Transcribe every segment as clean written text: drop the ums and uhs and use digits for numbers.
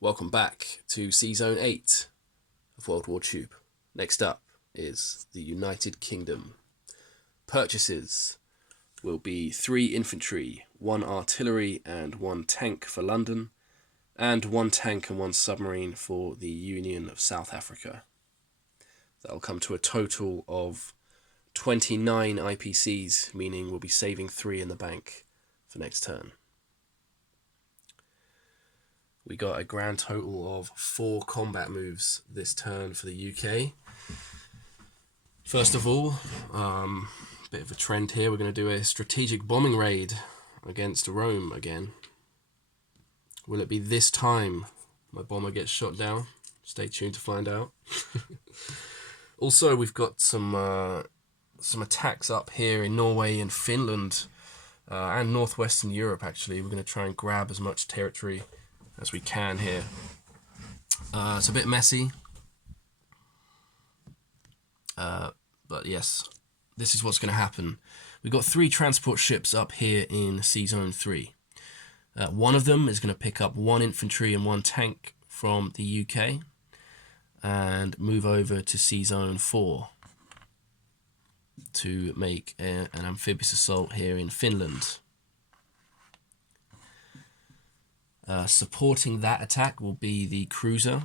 Welcome back to sz8 of WWTube. Next up is the United Kingdom. Purchases will be 3 infantry, 1 artillery and 1 tank for London, and 1 tank and 1 submarine for the Union of South Africa. That'll come to a total of 29 IPCs, meaning we'll be saving 3 in the bank for next turn. We got a grand total of 4 combat moves this turn for the UK. First of all, bit of a trend here. We're going to do a strategic bombing raid against Rome again. Will it be this time my bomber gets shot down? Stay tuned to find out. Also, we've got some attacks up here in Norway and Finland and northwestern Europe. Actually, we're going to try and grab as much territory as we can here. It's a bit messy, but yes, this is what's going to happen. We've got 3 transport ships up here in Zone 3. One of them is going to pick up 1 infantry and 1 tank from the UK and move over to Zone 4 to make an amphibious assault here in Finland. Supporting that attack will be the cruiser,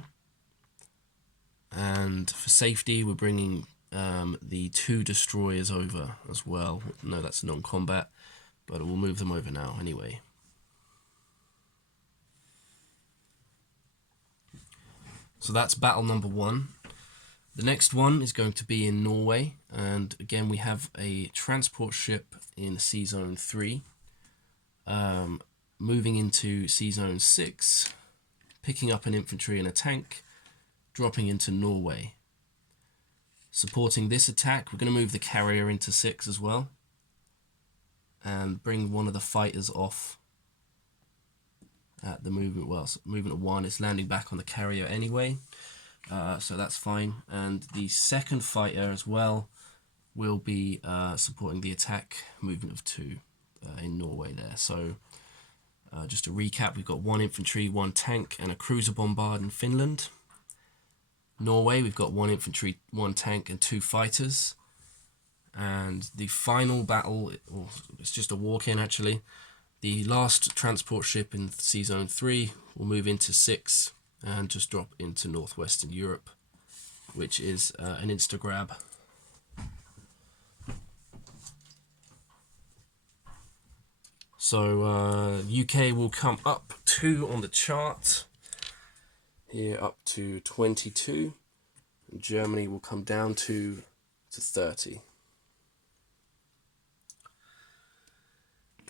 and for safety we're bringing the 2 destroyers over as well. No, that's non-combat, but we'll move them over now anyway. So that's battle number 1. The next one is going to be in Norway, and again we have a transport ship in Zone 3. Moving into Zone 6, picking up an infantry and a tank, dropping into Norway. Supporting this attack, we're going to move the carrier into 6 as well, and bring one of the fighters off at the movement. Well, movement of 1 is landing back on the carrier anyway, so that's fine. And the second fighter as well will be supporting the attack movement of 2 in Norway there. So just to recap, we've got 1 infantry, 1 tank and a cruiser bombard in Finland. Norway, we've got 1 infantry, 1 tank and 2 fighters. And the final battle, or it's just a walk-in actually, the last transport ship in Zone 3 will move into 6 and just drop into northwestern Europe, which is an insta-grab. So UK will come up 2 on the chart, here up to 22, and Germany will come down to 30.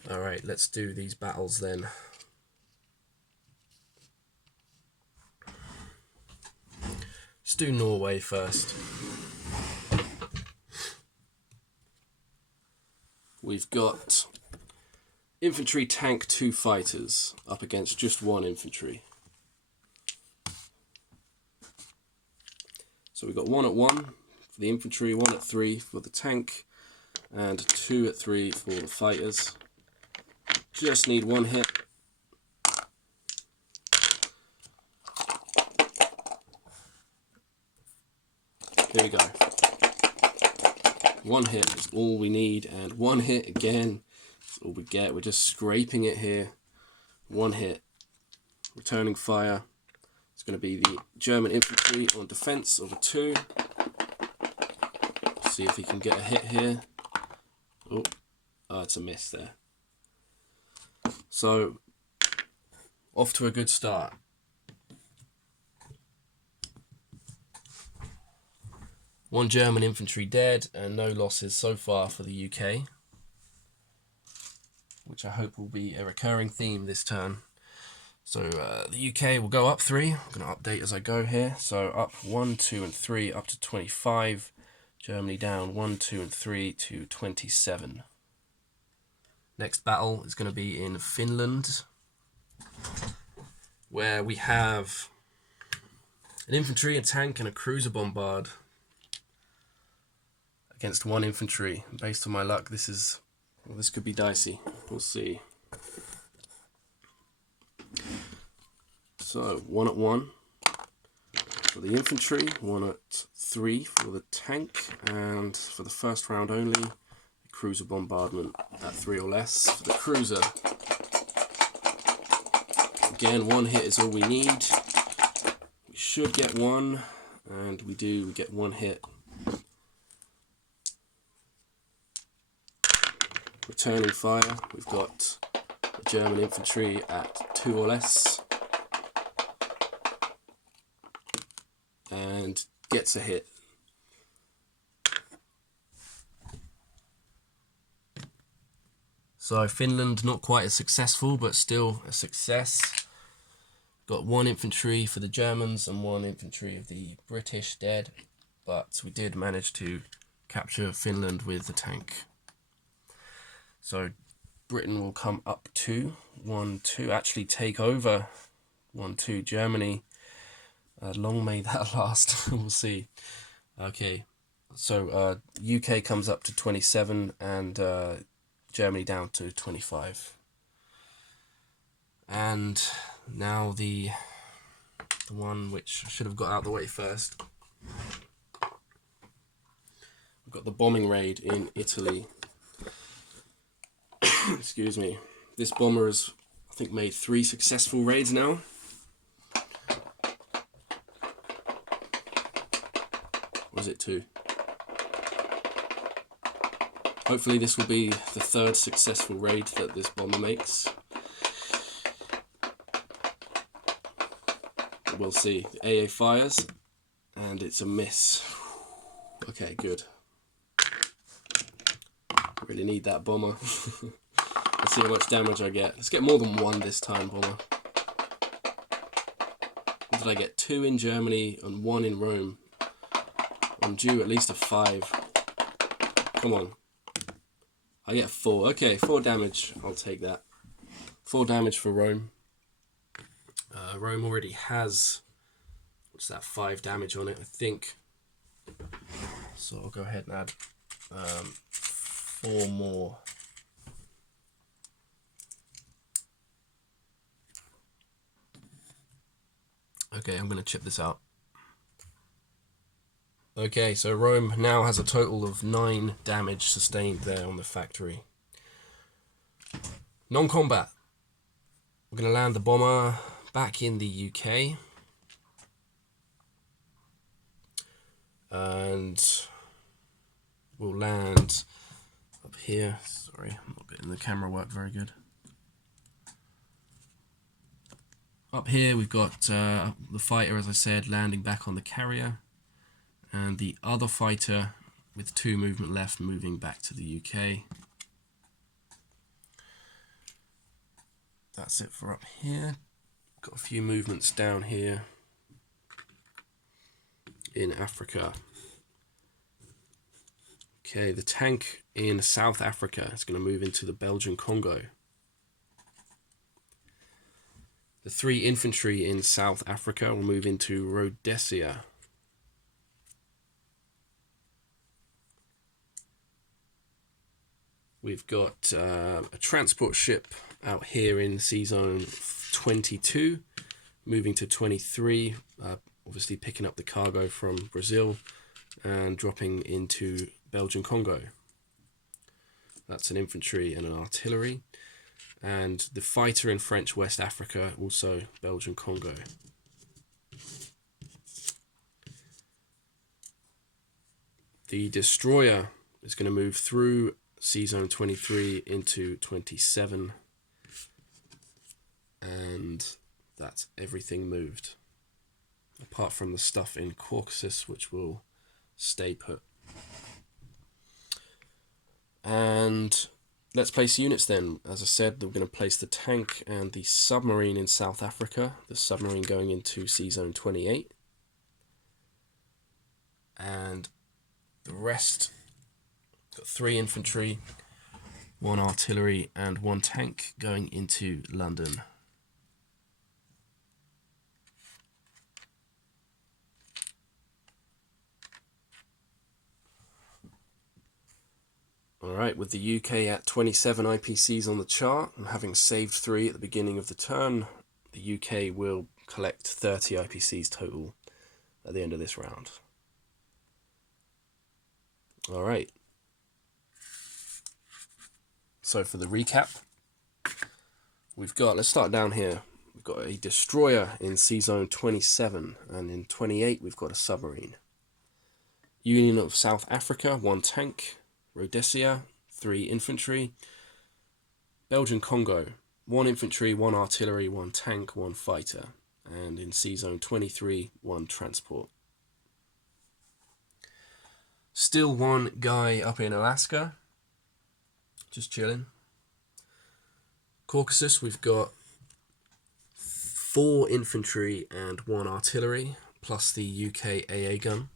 Alright, let's do these battles then. Let's do Norway first. We've got infantry, tank, 2 fighters up against just 1 infantry. So we've got 1 at 1 for the infantry, 1 at 3 for the tank, and 2 at 3 for the fighters. Just need 1 hit. There we go. 1 hit is all we need, and 1 hit again. All we get. We're just scraping it here. 1 hit. Returning fire. It's going to be the German infantry on defense over 2. See if he can get a hit here. Oh, it's a miss there. So, off to a good start. One German infantry dead and no losses so far for the UK, which I hope will be a recurring theme this turn. So the UK will go up 3. I'm going to update as I go here. So up 1, 2 and 3 up to 25. Germany down 1, 2 and 3 to 27. Next battle is going to be in Finland, where we have an infantry, a tank and a cruiser bombard against 1 infantry. Based on my luck, this could be dicey. We'll see. So 1 at 1 for the infantry, 1 at 3 for the tank, and for the first round only, cruiser bombardment at 3 or less for the cruiser. Again, 1 hit is all we need. We should get 1, and we do. We get 1 hit. Returning fire, we've got the German infantry at 2 or less, and gets a hit. So Finland not quite as successful, but still a success. Got 1 infantry for the Germans and 1 infantry of the British dead, but we did manage to capture Finland with the tank. So Britain will come up to 1-2, actually take over 1-2 Germany. Long may that last. We'll see. Okay, so UK comes up to 27 and Germany down to 25. And now the one which I should have got out of the way first. We've got the bombing raid in Italy. Excuse me. This bomber has, I think, made 3 successful raids now. Or is it 2? Hopefully this will be the 3rd successful raid that this bomber makes. We'll see. The AA fires, and it's a miss. Okay, good. Really need that bomber. Let's see how much damage I get. Let's get more than 1 this time, bomber. What did I get? 2 in Germany and 1 in Rome. I'm due at least a 5. Come on. I get 4. Okay, 4 damage. I'll take that. 4 damage for Rome. Rome already has, what's that, 5 damage on it, I think. So I'll go ahead and add 4 more. Okay, I'm going to chip this out. Okay, so Rome now has a total of 9 damage sustained there on the factory. Non-combat. We're going to land the bomber back in the UK. And we'll land up here. Sorry, I'm not getting the camera work very good. Up here we've got the fighter, as I said, landing back on the carrier. And the other fighter with 2 movement left moving back to the UK. That's it for up here. Got a few movements down here in Africa. Okay, the tank in South Africa is going to move into the Belgian Congo. The 3 infantry in South Africa will move into Rhodesia. We've got a transport ship out here in Sea Zone 22, moving to 23, obviously picking up the cargo from Brazil and dropping into Belgian Congo. That's an infantry and an artillery. And the fighter in French West Africa, also Belgian Congo. The destroyer is going to move through Sea Zone 23 into 27. And that's everything moved. Apart from the stuff in Caucasus, which will stay put. And let's place units then. As I said, we're going to place the tank and the submarine in South Africa. The submarine going into Sea Zone 28. And the rest, got 3 infantry, 1 artillery and 1 tank going into London. Alright, with the UK at 27 IPCs on the chart and having saved 3 at the beginning of the turn, the UK will collect 30 IPCs total at the end of this round. Alright. So for the recap, we've got, let's start down here. We've got a destroyer in C-Zone 27, and in 28 we've got a submarine. Union of South Africa, 1 tank. Rhodesia, 3 infantry. Belgian Congo, 1 infantry, 1 artillery, 1 tank, 1 fighter. And in C-Zone 23, 1 transport. Still 1 guy up in Alaska, just chilling. Caucasus, we've got 4 infantry and 1 artillery, plus the UK AA gun.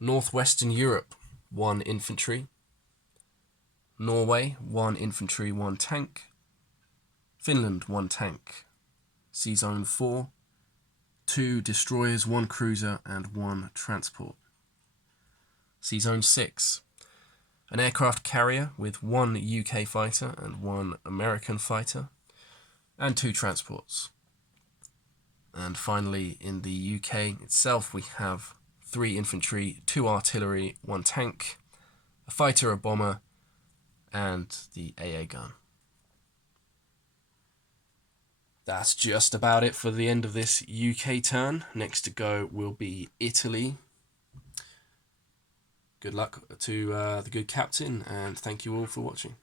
Northwestern Europe, 1 infantry. Norway, 1 infantry, 1 tank. Finland, 1 tank. C-Zone 4, 2 destroyers, 1 cruiser and 1 transport. C-Zone 6, an aircraft carrier with 1 UK fighter and 1 American fighter, and 2 transports. And finally, in the UK itself, we have 3 infantry, 2 artillery, 1 tank, a fighter, a bomber, and the AA gun. That's just about it for the end of this UK turn. Next to go will be Italy. Good luck to the good captain, and thank you all for watching.